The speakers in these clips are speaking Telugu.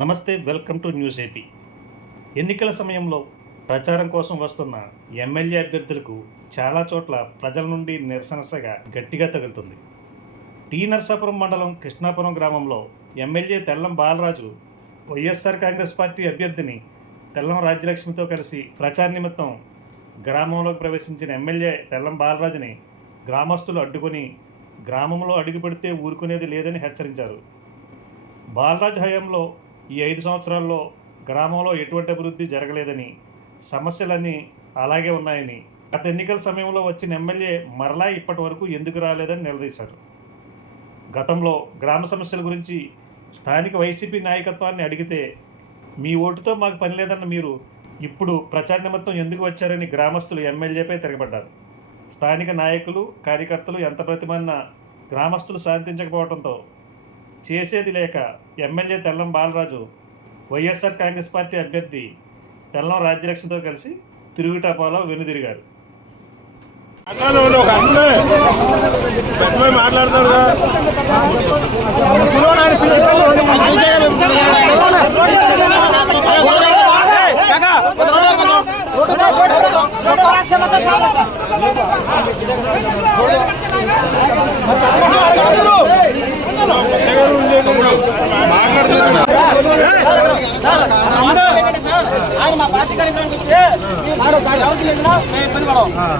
నమస్తే, వెల్కమ్ టు న్యూస్ ఏపీ. ఎన్నికల సమయంలో ప్రచారం కోసం వస్తున్న ఎమ్మెల్యే అభ్యర్థులకు చాలా చోట్ల ప్రజల నుండి నిరసనసగా గట్టిగా తగులుతుంది. టీ నరసాపురం మండలం కృష్ణాపురం గ్రామంలో ఎమ్మెల్యే తెల్లం బాలరాజు వైఎస్ఆర్ కాంగ్రెస్ పార్టీ అభ్యర్థిని తెల్లం రాజ్యలక్ష్మితో కలిసి ప్రచార నిమిత్తం గ్రామంలోకి ప్రవేశించిన ఎమ్మెల్యే తెల్లం బాలరాజుని గ్రామస్తులు అడ్డుకొని గ్రామంలో అడుగుపెడితే ఊరుకునేది లేదని హెచ్చరించారు. బాలరాజు హయాంలో ఈ 5 సంవత్సరాల్లో గ్రామంలో ఎటువంటి అభివృద్ధి జరగలేదని, సమస్యలన్నీ అలాగే ఉన్నాయని, గత ఎన్నికల సమయంలో వచ్చిన ఎమ్మెల్యే మరలా ఇప్పటి వరకు ఎందుకు రాలేదని నిలదీశారు. గతంలో గ్రామ సమస్యల గురించి స్థానిక వైసీపీ నాయకత్వాన్ని అడిగితే మీ ఓటుతో మాకు పని లేదన్న మీరు ఇప్పుడు ప్రచార నిమిత్తం ఎందుకు వచ్చారని గ్రామస్తులు ఎమ్మెల్యేపై తిరగబడ్డారు. స్థానిక నాయకులు, కార్యకర్తలు ఎంత ప్రతిమన్నా గ్రామస్తులు శాంతించకపోవడంతో చేసేది లేక ఎమ్మెల్యే తెల్లం బాలరాజు వైఎస్ఆర్ కాంగ్రెస్ పార్టీ అభ్యర్థి తెల్లం రాజ్యలక్ష్మితో కలిసి తిరుగుటాపాలో వెనుదిరిగారు. ఆయన మా పార్టీ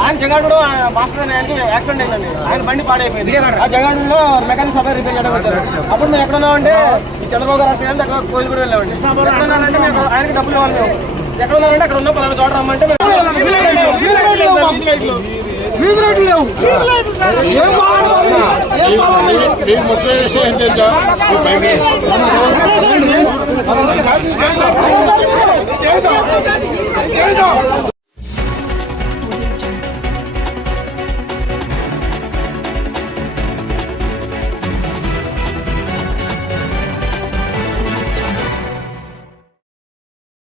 ఆయన జగాడు మాస్టర్ యాక్సిడెంట్ అయిందండి. ఆయన బండి పాడైపోయింది. ఆ జగాడులో మెకానిక్ సభ రిపేర్ చేయడం వచ్చారు. అప్పుడు మేము ఎక్కడ ఉన్నామంటే ఈ చంద్రబాబు గారు రాష్ట్రం అక్కడ కోయిలగూడ వెళ్ళామండి. ఎక్కడ ఉన్నారంటే మేము ఆయనకి డబ్బులు ఇవ్వాలి. మేము ఎక్కడ ఉన్నామంటే అక్కడ ఉన్న 10 చోట రమ్మంటే ముఖ్య విషయం ఏంటంటే